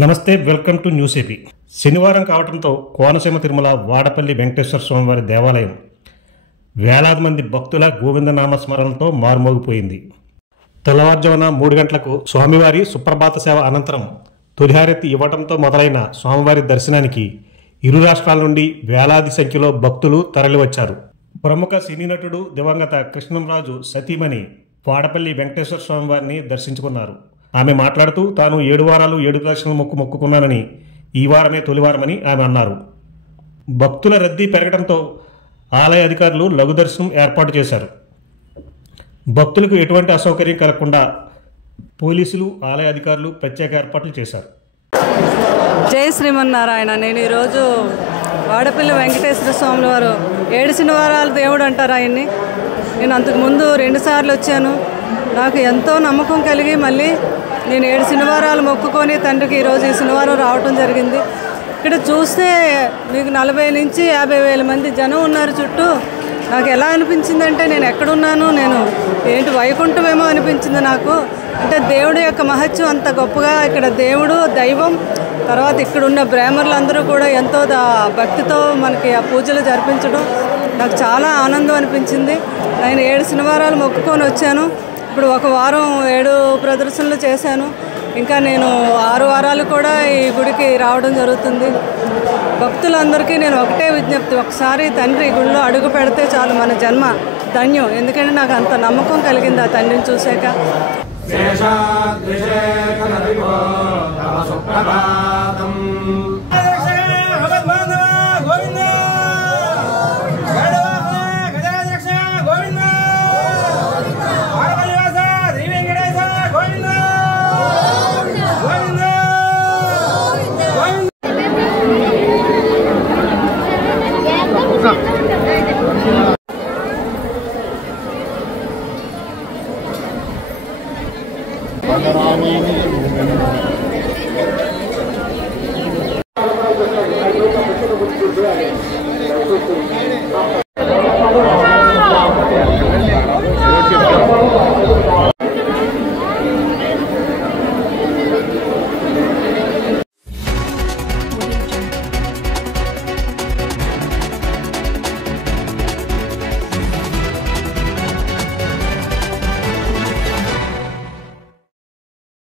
నమస్తే, welcome to news AP. శనివారం కావడంతో కోనసీమ తిరుమల వాడపల్లి వెంకటేశ్వర స్వామివారి దేవాలయం వేలాది మంది భక్తుల గోవిందనామస్మరణతో మారుమోగిపోయింది. తెల్లవారుజామున 3 గంటలకు స్వామివారి సుప్రభాత సేవ అనంతరం తొలిహారతి ఇవ్వడంతో మొదలైన స్వామివారి దర్శనానికి ఇరు రాష్ట్రాల నుండి వేలాది సంఖ్యలో భక్తులు తరలివచ్చారు. ప్రముఖ సినీ నటుడు దివంగత కృష్ణంరాజు సతీమణి వాడపల్లి వెంకటేశ్వర స్వామివారిని దర్శించుకున్నారు. ఆమె మాట్లాడుతూ తాను 7 వారాలు 7 దర్శనం మొక్కుకున్నానని, ఈ వారమే తొలివారమని ఆమె అన్నారు. భక్తుల రద్దీ పెరగడంతో ఆలయ అధికారులు లఘు దర్శనం ఏర్పాటు చేశారు. భక్తులకు ఎటువంటి అసౌకర్యం కలగకుండా పోలీసులు, ఆలయ అధికారులు ప్రత్యేక ఏర్పాట్లు చేశారు. జై శ్రీమన్నారాయణ. నేను ఈరోజు వాడపల్లి వెంకటేశ్వర స్వాముల వారు 7 శనివారాల దేవుడు అంటారు ఆయన్ని. నేను అంతకుముందు 2 సార్లు వచ్చాను. నాకు ఎంతో నమ్మకం కలిగి మళ్ళీ నేను 7 శనివారాలు మొక్కుకొని తండ్రికి ఈరోజు ఈ శనివారం రావటం జరిగింది. ఇక్కడ చూస్తే మీకు 40 నుంచి 50 వేల మంది జనం ఉన్నారు చుట్టూ. నాకు ఎలా అనిపించిందంటే నేను ఎక్కడున్నాను, నేను ఏంటి వైకుంఠమేమో అనిపించింది నాకు. అంటే దేవుడి యొక్క మహత్యం అంత గొప్పగా, ఇక్కడ దేవుడు దైవం, తర్వాత ఇక్కడున్న బ్రాహ్మణులందరూ కూడా ఎంతో భక్తితో మనకి ఆ పూజలు జరిపించడం నాకు చాలా ఆనందం అనిపించింది. నేను 7 శనివారాలు మొక్కుకొని వచ్చాను. ఇప్పుడు 1 వారం 7 ప్రదర్శనలు చేశాను. ఇంకా నేను 6 వారాలు కూడా ఈ గుడికి రావడం జరుగుతుంది. భక్తులందరికీ నేను ఒకటే విజ్ఞప్తి, ఒకసారి తండ్రి గుడిలో అడుగు పెడితే చాలు, మన జన్మ ధన్యం. ఎందుకంటే నాకు అంత నమ్మకం కలిగింది ఆ తండ్రిని చూశాక.